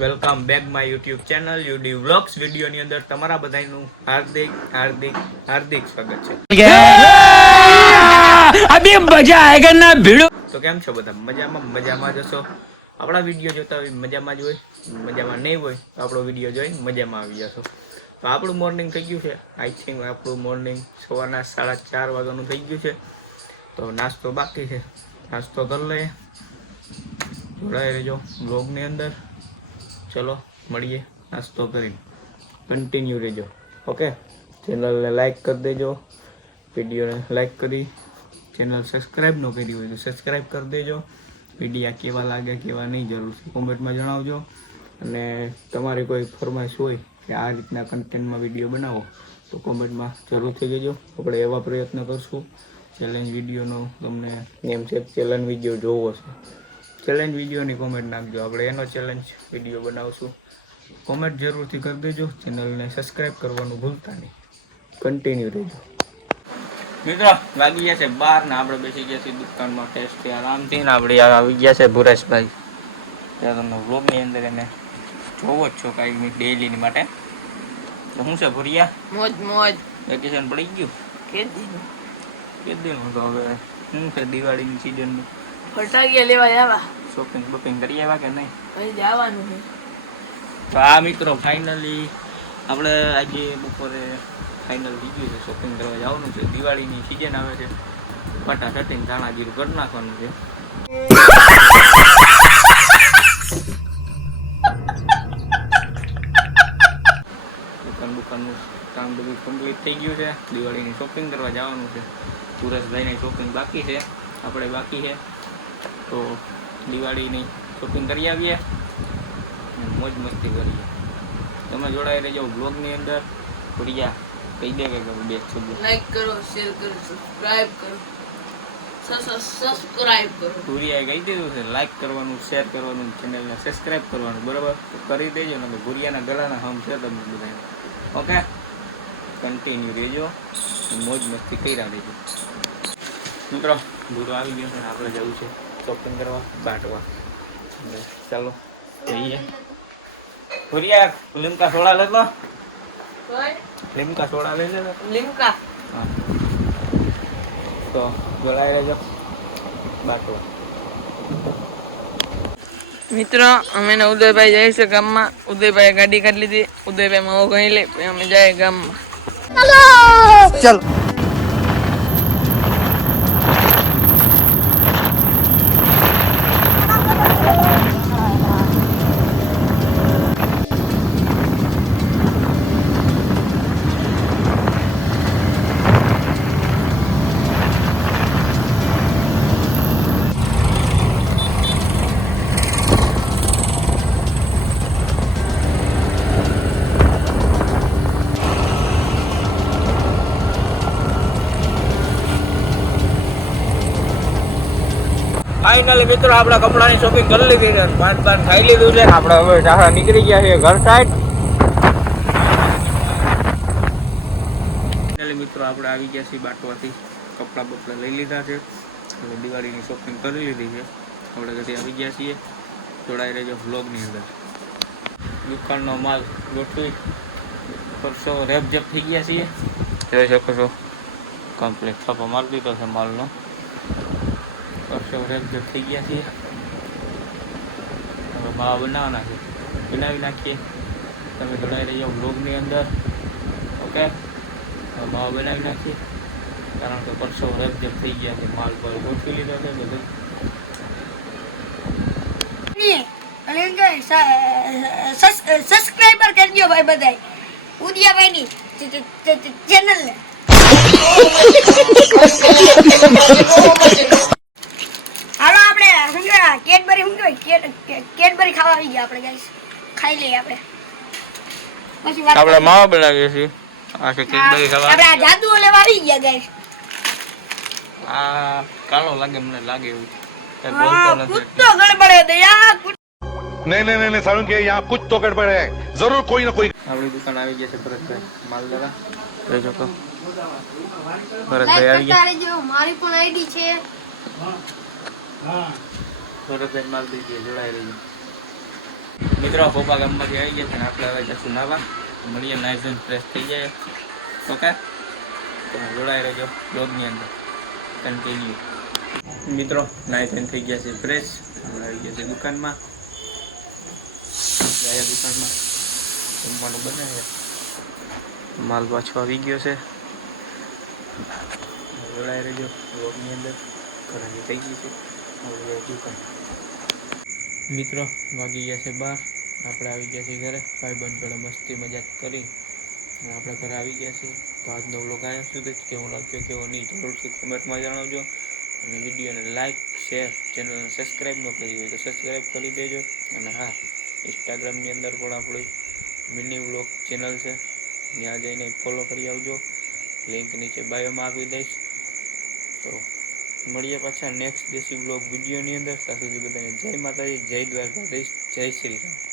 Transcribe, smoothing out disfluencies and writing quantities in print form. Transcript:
Welcome back my YouTube channel UD vlogs વિડીયોની અંદર તમારા બધાનું હાર્દિક હાર્દિક હાર્દિક સ્વાગત છે। અભી મજા આયેગા ના ભીડો। તો કેમ છો બધા? મજામાં જશો? આપણા વિડીયો જોતા હોય મજામાં જ હોય, મજામાં નહીં હોય તો આપણો વિડીયો જોઈ મજામાં આવી જશો। તો આપણું મોર્નિંગ થઈ ગયું છે, આઈ થિંક આપણું મોર્નિંગ સવારના 4:30 વાગ્યાનું થઈ ગયું છે। તો નાસ્તો બાકી છે, નાસ્તો કરી લઈએ, જોડાઈ રહેજો બ્લોગની અંદર। ચલો મળીએ નાસ્તો કરીને, કન્ટિન્યુ રહેજો। ઓકે, ચેનલને લાઈક કરી દેજો, વિડીયોને લાઈક કરી ચેનલ સબસ્ક્રાઈબ ન કરી હોય તો સબસ્ક્રાઈબ કરી દેજો। વિડીયા કેવા લાગે કેવા નહીં જરૂરથી કોમેન્ટમાં જણાવજો। અને તમારી કોઈ ફરમાઈશ હોય કે આ રીતના કન્ટેન્ટમાં વિડીયો બનાવો તો કોમેન્ટમાં જરૂરથી કહેજો। આપણે એવા પ્રયત્ન કરશું। ચેલેન્જ વિડીયોનો તમને એમ છે ચેલેન્જ વિડીયો જોવો છે, ચેલેન્જ વિડીયોની કોમેન્ટ નાખજો, આપણે એનો ચેલેન્જ વિડીયો બનાવશું। કોમેન્ટ જરૂરથી કરી દેજો, ચેનલને સબસ્ક્રાઈબ કરવાનું ભૂલતા નહીં, કન્ટિન્યુ રહેજો। મિત્રો વાગી ગયા છે 12 ને આપણે બેસી ગયા છીએ દુકાનમાં ટેસ્ટ આરામથી। ને આપણે આવી ગયા છે ભુરેશભાઈ, ત્યાં તમને વ્લોગની અંદર એને જોવો જ છો કાંઈ ડેઈલીની માટે। તો શું છે ભુરિયા? મોજ મોજ વેકેશન પડી ગયું કેદીનું? તો હવે શું છે દિવાળીની સિઝનનું ફટાકિયા લેવા આવ્યા, શોપિંગ બોપિંગ કરી આવ્યા કે નહીં? અહીં જવાનું છે। તો આ મિત્રો ફાઇનલી આપણે આજે બપોરે ફાઇનલ થઈ ગયું છે, શોપિંગ કરવા જવાનું છે। દિવાળીની સિઝન આવે છે, ફટાફટીને ધાણા જીરું કરી નાખવાનું છે। દુકાનનું કામ બધું કમ્પ્લીટ થઈ ગયું છે, દિવાળીની શોપિંગ કરવા જવાનું છે। સુરેશભાઈની શોપિંગ બાકી છે, આપણે બાકી છે। તો દિવાળીની શોપિંગ કરી આવીએ, મોજ મસ્તી કરીએ। તમે જોડાઈ રહેજો બ્લોગની અંદર। ભુરિયા કહી દે કે બે શબ્દ લાઈક કરો, શેર કરો, સબસ્ક્રાઇબ કરો, સબસ્ક્રાઇબ કરો। ભુરિયાએ કહી દીધું છે લાઈક કરવાનું, શેર કરવાનું, ચેનલને સબસ્ક્રાઇબ કરવાનું, બરાબર? તો કરી દેજો ને, ભુરિયાના ગળાના હમ છે તમને બધા। ઓકે, કન્ટિન્યુ રહેજો, મોજ મસ્તી કર્યા દેજો। મિત્રો ભૂરો આવી ગયો છે, આપણે જવું છે શોપિંગ કરવા બાટવા। ચાલો જઈએ। ભુરિયા લીમકા સોડા લઈ લો, લીમકા સોડા લઈ લે, લીમકા। હા, તો બોલાવી લેજો બાટવા। મિત્રો અમે ને ઉદયભાઈ જઈએ છે ગામમાં। ઉદયભાઈ ગાડી કાઢી લીધી, ઉદયભાઈ માવો કહી લે, અમે જાય ગામમાં। ચલો ફાઇનલી મિત્રો આપણે કપડાની શોપિંગ કરી લીધી છે, પાન ખાઈ લીધું છે, આપણે હવે ચાહા નીકળી ગયા છે ઘર સાઈડ। ફાઇનલી મિત્રો આપણે આવી ગયા છીએ બાટવાથી, કપડાં બપડા લઈ લીધા છે, હવે દિવાળીની શોપિંગ કરી લીધી છે, આપણે ઘરે આવી ગયા છીએ। જોડાઈ રહેજો વ્લોગની અંદર। દુકાનનો માલ ગોઠવી પરસો રેપઝેપ થઈ ગયા છીએ, જોઈ શકો છો કમ્પ્લીટ છાપો મારી દીધો છે માલનો। રેપઝેપ થઈ ગયા છીએ, હવે માવા બનાવવાના છે, બનાવી નાખીએ। તમે જોડાઈ રહી જાઓ બ્લોગની અંદર। ઓકે, હવે માવા બનાવી નાખીએ, કારણ કે પરસો રેપઝેપ થઈ ગયા છે, માલ પર ગોઠવી લીધો છે બધો। સબસ્ક્રાઇબર કરજો ભાઈ બધાય ઉદિયાભાઈની ચેનલને। હાલો આપણે સમજા કેડબરી શું કહેવાય, કેડબરી ખાવા આવી ગયા આપણે ગાઈસ, ખાઈ લઈએ આપણે પછી વાત આપણે માવા બનાવીએ છીએ, આ છે કેડબરી ખાવા। આપણે આ જાદુ લેવા આવી ગયા ગાઈસ। આ કાળો લાગે, મને લાગે એવું કઈ હા, બોલતો कुछ નથી। तो गड़बड़ है दया कुछ नहीं नहीं नहीं सारुण के यहाँ कुछ तो गड़बड़ है, जरूर कोई ना कोई। આપણી દુકાન આવી ગયા છે ભરતભાઈ માલ લેવા, જોઈ શકો ભરતભાઈ આવી ગયા। રહેજો, મારી પણ આઈડી છે। ભરતભાઈ માલ દઈ દે, જોડાઈ રહી। મિત્રો ગોપા ગામમાંથી આવી ગયા છે અને આપણે હવે જશું નાવા. મળીએ, નાઈ ધોઈને ફ્રેશ થઈ જાય. ઓકે, જોડાઈ રહેજો બ્લોગની અંદર કન્ટિન્યુ. મિત્રો નાઈ ધોઈને થઈ ગયા છે ફ્રેશ. આપણે આવી ગયા છે દુકાનમાં. દુકાનમાં જમવાનું બનાવે, માલ પાછો આવી ગયો છે. જોડાઈ રહેજો બ્લોગની અંદર. ઘણી થઈ ગઈ છે દુકાન. મિત્રો વાગી ગયા છે 12. આપણે આવી ગયા છીએ ઘરે. ભાઈબંધ જોડે મસ્તી મજાક કરી આપણે ઘરે આવી ગયા છીએ. તો આજનો વ્લોગ આવ્યા સુધી જ કેવો લાગ્યો કેવો નહીં જરૂરથી કોમેન્ટમાં જણાવજો. અને વિડીયોને લાઇક શેર, ચેનલને સબસ્ક્રાઈબ ન કરી હોય તો સબસ્ક્રાઈબ કરી દેજો. અને હા, ઇન્સ્ટાગ્રામની અંદર પણ આપણી મિની વ્લોગ ચેનલ છે, ત્યાં જઈને ફોલો કરી આવજો. લિંક નીચે બાયોમાં આપી દઈશ. તો મળીએ પાછા નેક્સ્ટ દેશી વ્લોગ વિડીયોની અંદર. ત્યાં સુધી બધાને જય માતાજી, જય દ્વારકાધીશ, જય શ્રી રામ.